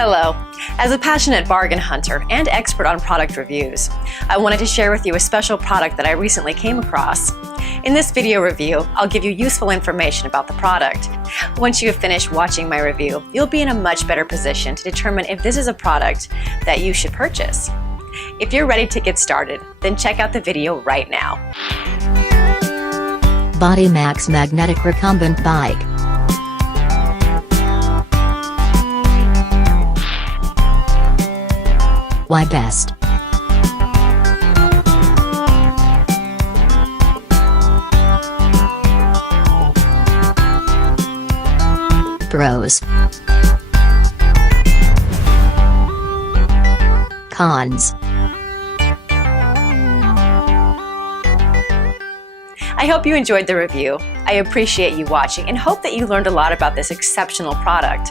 Hello. As a passionate bargain hunter and expert on product reviews, I wanted to share with you a special product that I recently came across. In this video review, I'll give you useful information about the product. Once you have finished watching my review, you'll be in a much better position to determine if this is a product that you should purchase. If you're ready to get started, then check out the video right now. Max Magnetic Recumbent Bike. Why best? Pros. Cons. I hope you enjoyed the review. I appreciate you watching and hope that you learned a lot about this exceptional product.